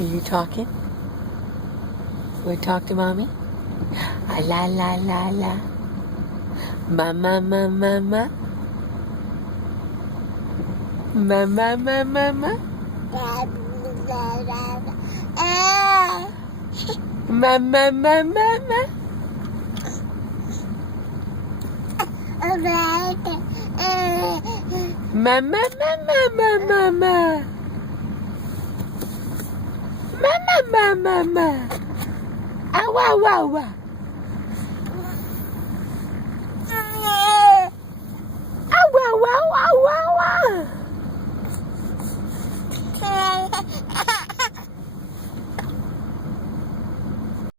Are you talking? Want to talk to mommy? Ah, la la la la. Mama, mama, mama. Mama, mama, mama. Mama, mama, mama. Mama, mama, mama. Mama, mama, mama. Ah, wow, wow, wow.